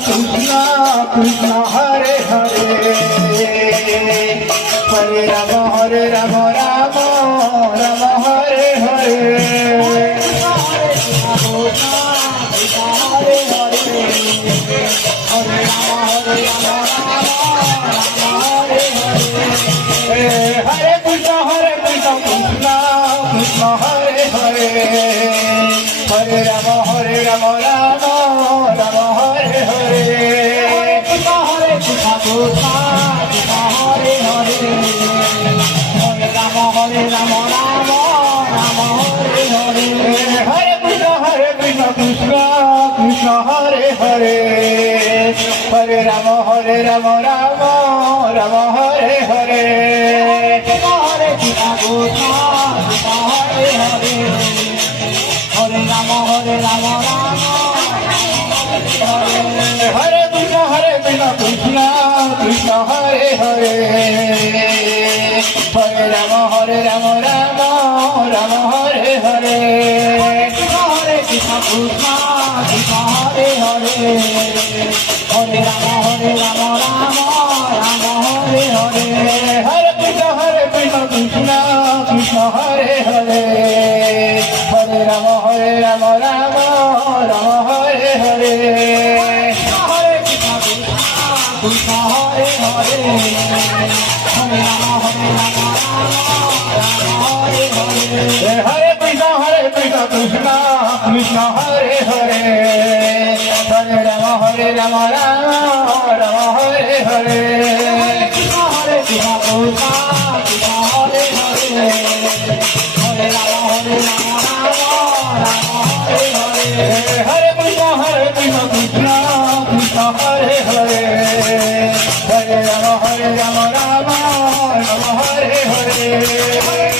Krishna Krishna Hare Hare Hare Ram Ram Ram Hare Hare Hare Krishna Krishna Krishna Hare Hare Hare Ram Ram Ram Hare Hare Hare Krishna Krishna Hare Hare Hare Ram Ram Ram Hare Hare Hare Krishna Krishna Krishna Hare Hare Hare Ram Ram Ram Hare Hare Hare Krishna Krishna Hare Hare Hare Ram Ram Hare Krishna Krishna Krishna Hare Hare Hare Ram Ram Ram Hare Hare Hare Krishna Krishna Krishna Hare Hare Hare Ram Ram Hare Hare Hare Krishna Krishna Krishna Hare Hare Hare Ram Ram Hare Hare Hare Krishna Krishna Hare Hare Hare Ram Hare Hare Hare Krishna Krishna Krishna Hare Hare Hare Ram Ram Hare Hare Hare Krishna Krishna Krishna Hare Hare Hare Ram Hare Hare Hare Krishna Krishna Krishna Hare Hare Hare Ram Ram Hare Hare Hare